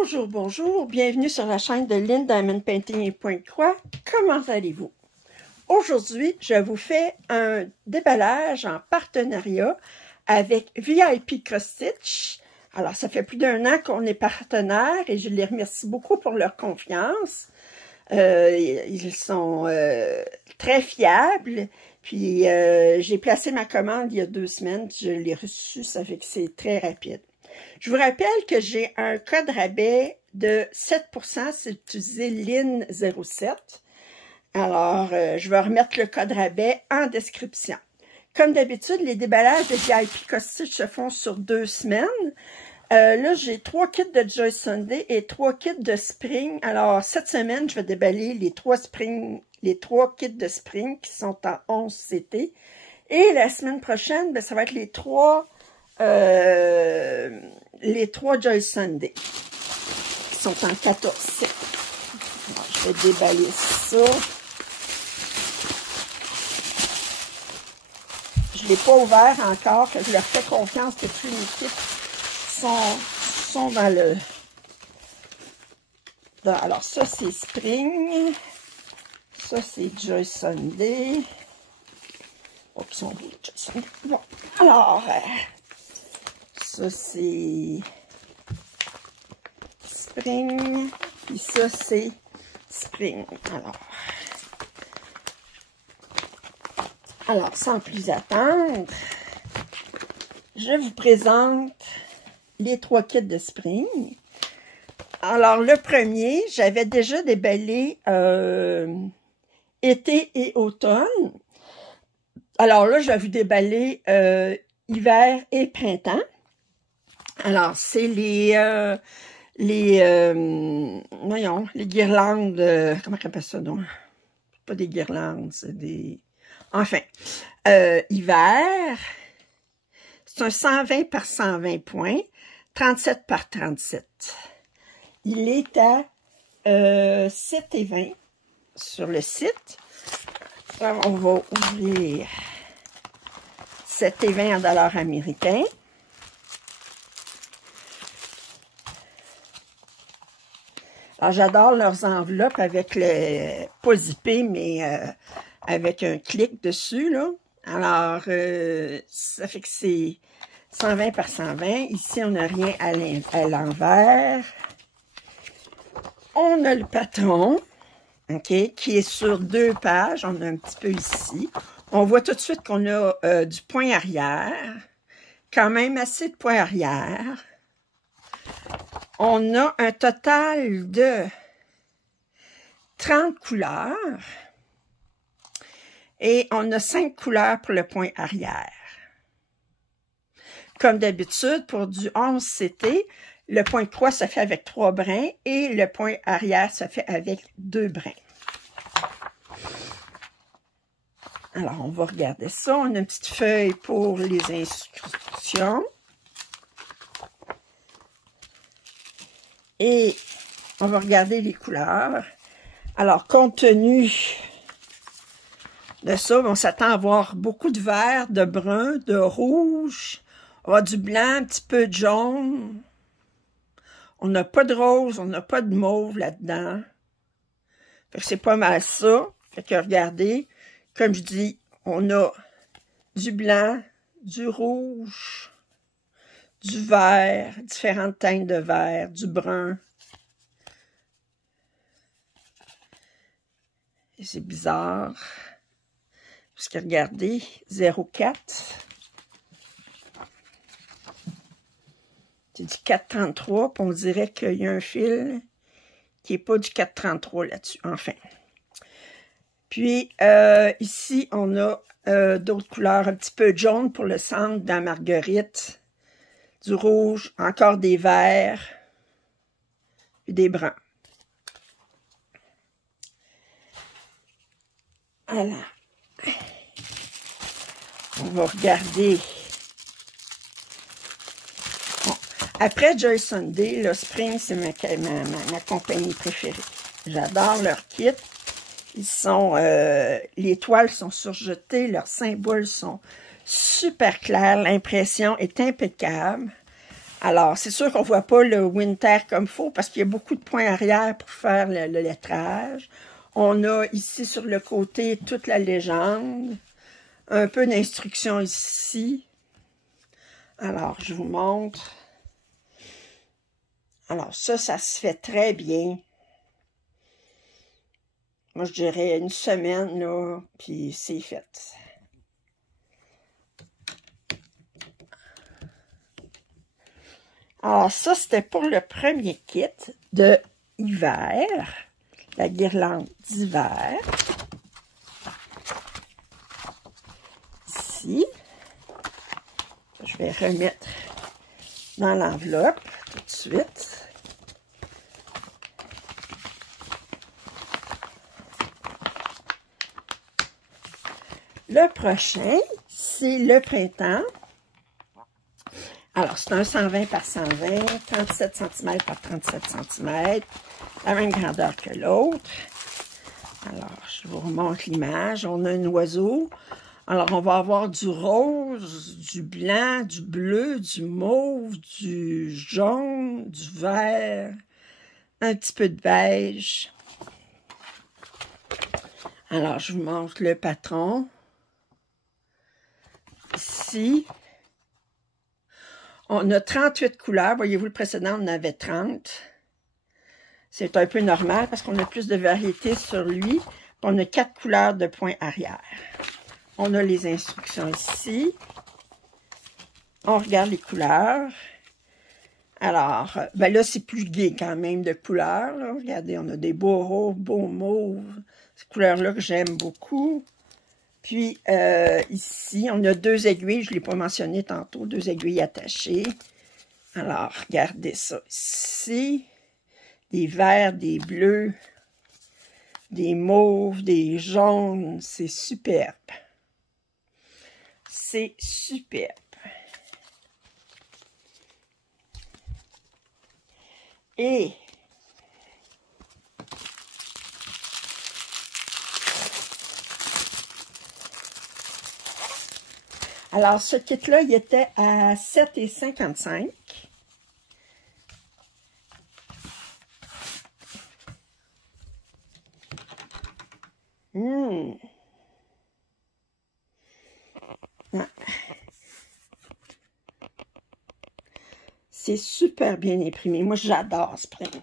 Bonjour, bonjour, bienvenue sur la chaîne de Lynn Diamond Painting et Pointe-Croix. Comment allez-vous? Aujourd'hui, je vous fais un déballage en partenariat avec VIP Cross Stitch. Alors, ça fait plus d'1 an qu'on est partenaires et je les remercie beaucoup pour leur confiance. Ils sont très fiables. Puis, j'ai placé ma commande il y a 2 semaines, puis je l'ai reçue, ça fait que c'est très rapide. Je vous rappelle que j'ai un code rabais de 7% si vous utilisez LIN07. Alors, je vais remettre le code rabais en description. Comme d'habitude, les déballages de VIP Cross Stitch se font sur 2 semaines. Là, j'ai 3 kits de Joy Sunday et 3 kits de Spring. Alors, cette semaine, je vais déballer les 3 kits de Spring qui sont en 11 CT. Et la semaine prochaine, ben, ça va être les 3 Joy Sunday qui sont en 14 CT. Alors, je vais déballer ça. Je ne l'ai pas ouvert encore, que je leur fais confiance que tous les kits sont dans le... alors, ça, c'est Spring. Ça, c'est Joy Sunday. Oh, ils sont beaux, Joy Sunday. Bon, alors, ça, c'est Spring. Puis ça, c'est Spring. Alors, sans plus attendre, je vous présente les 3 kits de Spring. Alors, le premier, j'avais déjà déballé été et automne. Alors là, je vais vous déballer hiver et printemps. Alors, c'est les guirlandes, comment on appelle ça, donc? Pas des guirlandes, c'est des... Enfin, hiver, c'est un 120 par 120 points, 37 par 37. Il est à 7,20 sur le site. Alors, on va ouvrir 7,20 en dollars américains. Alors, j'adore leurs enveloppes avec le, pas zippé, mais avec un clic dessus, là. Alors, ça fait que c'est 120 par 120. Ici, on n'a rien à l'envers. On a le patron, OK, qui est sur 2 pages. On a un petit peu ici. On voit tout de suite qu'on a du point arrière. Quand même assez de point arrière. On a un total de 30 couleurs. Et on a 5 couleurs pour le point arrière. Comme d'habitude, pour du 11 CT, le point de croix se fait avec 3 brins et le point arrière se fait avec 2 brins. Alors, on va regarder ça. On a une petite feuille pour les instructions. Et on va regarder les couleurs. Alors, compte tenu de ça, on s'attend à avoir beaucoup de vert, de brun, de rouge. On va avoir du blanc, un petit peu de jaune. On n'a pas de rose, on n'a pas de mauve là-dedans. Fait que c'est pas mal ça. Fait que regardez, comme je dis, on a du blanc, du rouge, du vert, différentes teintes de vert, du brun. Et c'est bizarre. Parce que regardez, 0,4. C'est du 4,33. Puis on dirait qu'il y a un fil qui n'est pas du 4,33 là-dessus. Enfin. Puis, ici, on a d'autres couleurs. Un petit peu de jaune pour le centre dans Marguerite. Du rouge, encore des verts. Et des bruns. Alors. On va regarder. Bon. Après Joy Sunday, le Spring, c'est ma compagnie préférée. J'adore leur kit. Ils sont, les toiles sont surjetées, leurs symboles sont super clairs. L'impression est impeccable. Alors, c'est sûr qu'on ne voit pas le Winter comme il faut parce qu'il y a beaucoup de points arrière pour faire le lettrage. On a ici sur le côté toute la légende. Un peu d'instruction ici. Alors, je vous montre. Alors, ça se fait très bien. Moi, je dirais une semaine, là, puis c'est fait. Alors, ça, c'était pour le premier kit de hiver, la guirlande d'hiver. Ici, je vais remettre dans l'enveloppe tout de suite. Le prochain, c'est le printemps. Alors, c'est un 120 par 120, 37 cm par 37 cm, la même grandeur que l'autre. Alors, je vous remontre l'image. On a un oiseau. Alors, on va avoir du rose, du blanc, du bleu, du mauve, du jaune, du vert, un petit peu de beige. Alors, je vous montre le patron. Ici, on a 38 couleurs. Voyez-vous, le précédent, on en avait 30. C'est un peu normal parce qu'on a plus de variété sur lui. On a 4 couleurs de points arrière. On a les instructions ici. On regarde les couleurs. Alors, ben là, c'est plus gai quand même de couleurs. Là. Regardez, on a des beaux roses, beaux mauves. Ces couleurs-là que j'aime beaucoup. Puis, ici, on a 2 aiguilles. Je ne l'ai pas mentionné tantôt. 2 aiguilles attachées. Alors, regardez ça ici. Des verts, des bleus, des mauves, des jaunes. C'est superbe. C'est superbe. Et alors, ce kit-là, il était à 7,55 $. C'est super bien imprimé. Moi, j'adore ce print.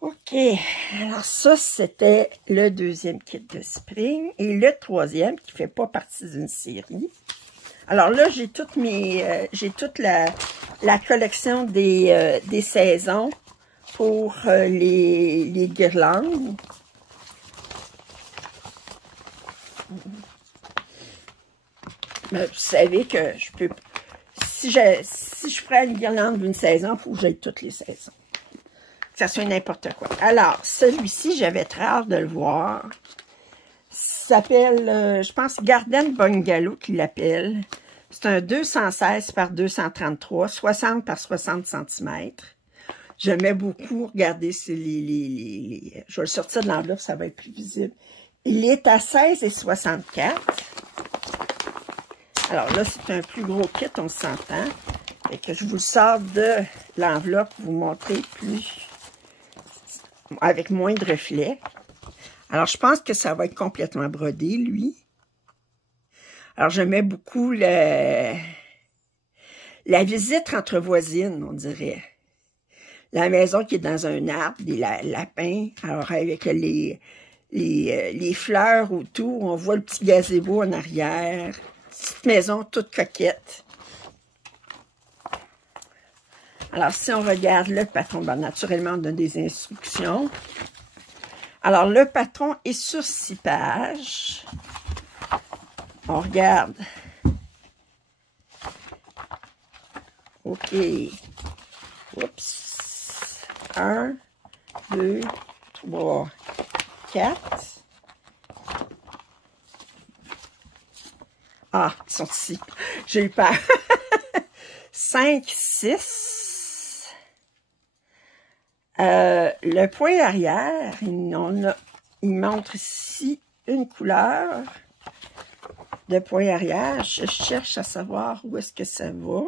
OK. Alors ça, c'était le deuxième kit de Spring. Et le troisième, qui ne fait pas partie d'une série. Alors là, j'ai toute la collection des saisons pour les guirlandes. Mais vous savez que je peux... Si je prends une guirlande d'une saison, il faut que j'aille toutes les saisons. Que ça soit n'importe quoi. Alors, celui-ci, j'avais très hâte de le voir. Ça s'appelle, je pense, Garden Bungalow qu'il l'appelle. C'est un 216 par 233, 60 par 60 cm. J'aimais beaucoup. Regardez, c'est je vais le sortir de l'enveloppe, ça va être plus visible. Il est à 16,64 $. Alors là, c'est un plus gros kit, on s'entend. Et que je vous le sors de l'enveloppe pour vous montrer plus, avec moins de reflets. Alors, je pense que ça va être complètement brodé, lui. Alors, j'aimais beaucoup la visite entre voisines, on dirait. La maison qui est dans un arbre, des lapins. Alors, avec les fleurs autour, on voit le petit gazebo en arrière. Petite maison toute coquette. Alors, si on regarde le patron, ben, naturellement, on a des instructions. Alors, le patron est sur 6 pages. On regarde. OK. Oups. 1, 2, 3, 4. Ah, ils sont ici. J'ai eu peur. 5, 6. Le point arrière, il montre ici une couleur. de point arrière. Je cherche à savoir où est-ce que ça va.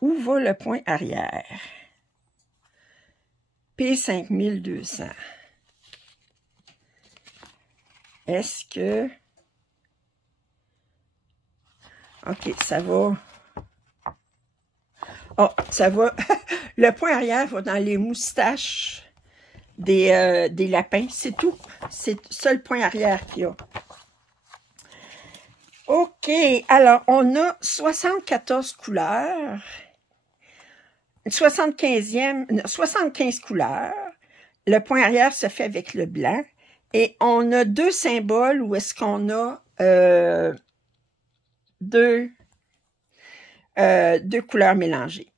Où va le point arrière? P5200. Est-ce que... OK, ça va... Oh, ça va... Le point arrière va dans les moustaches des lapins. C'est tout. C'est le seul point arrière qu'il y a. OK. Alors, on a 74 couleurs. 75 couleurs. Le point arrière se fait avec le blanc. Et on a deux symboles où est-ce qu'on a deux couleurs mélangées.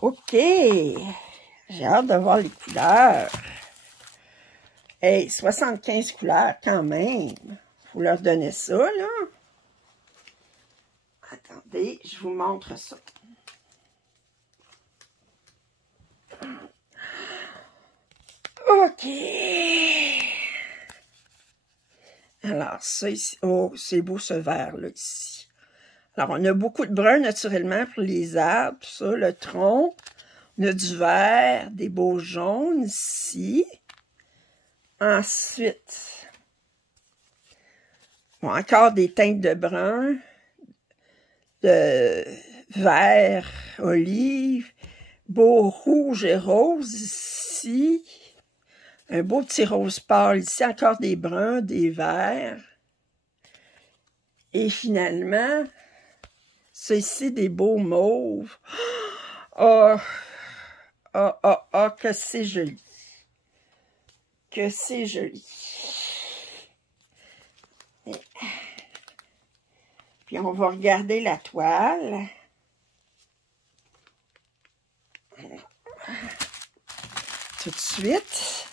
OK. J'ai hâte de voir les couleurs. Hey, 75 couleurs quand même. Faut leur donner ça, là. Attendez, je vous montre ça. OK. Alors, ça ici. Oh, c'est beau ce vert-là, ici. Alors, on a beaucoup de brun, naturellement, pour les arbres, tout ça, le tronc. On a du vert, des beaux jaunes ici. Ensuite, bon, encore des teintes de brun, de vert, olive, beau rouge et rose ici. Un beau petit rose pâle ici, encore des bruns, des verts. Et finalement, ça ici, des beaux mauves. Oh, oh, oh, oh, que c'est joli. Que c'est joli. Puis on va regarder la toile. Tout de suite.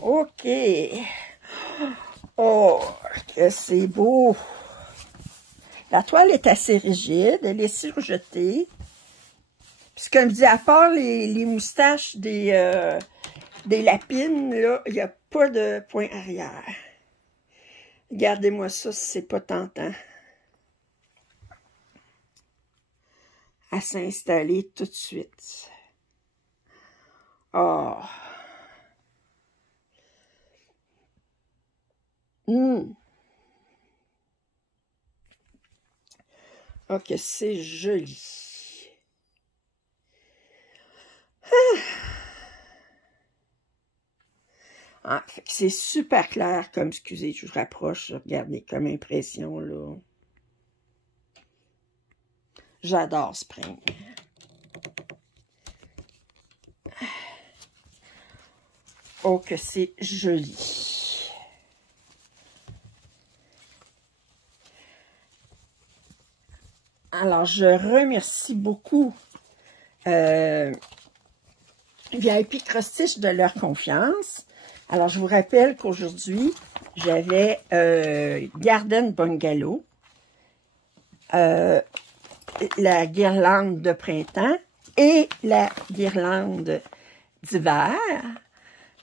OK. Oh, que c'est beau. La toile est assez rigide, elle est surjetée. Puis comme je dis, à part les moustaches des lapines, là, il n'y a pas de point arrière. Regardez-moi ça si c'est pas tentant. À s'installer tout de suite. Oh. Ok, c'est joli. Ah, c'est super clair comme, excusez, je vous rapproche, regardez comme impression, là. J'adore Spring. Oh, que c'est joli. Alors, je remercie beaucoup VIP Cross-Stitch de leur confiance. Alors, je vous rappelle qu'aujourd'hui, j'avais Garden Bungalow, la guirlande de printemps et la guirlande d'hiver.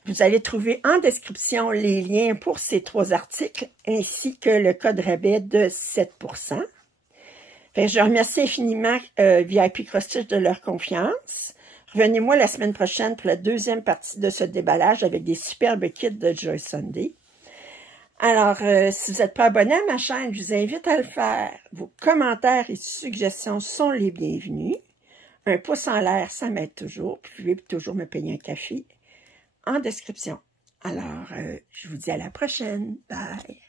Vous allez trouver en description les liens pour ces 3 articles, ainsi que le code rabais de 7%. Fait que je remercie infiniment VIP Cross-Stitch de leur confiance. Revenez-moi la semaine prochaine pour la deuxième partie de ce déballage avec des superbes kits de Joy Sunday. Alors, si vous n'êtes pas abonné à ma chaîne, je vous invite à le faire. Vos commentaires et suggestions sont les bienvenus. Un pouce en l'air, ça m'aide toujours. Vous pouvez toujours me payer un café en description. Alors, je vous dis à la prochaine. Bye!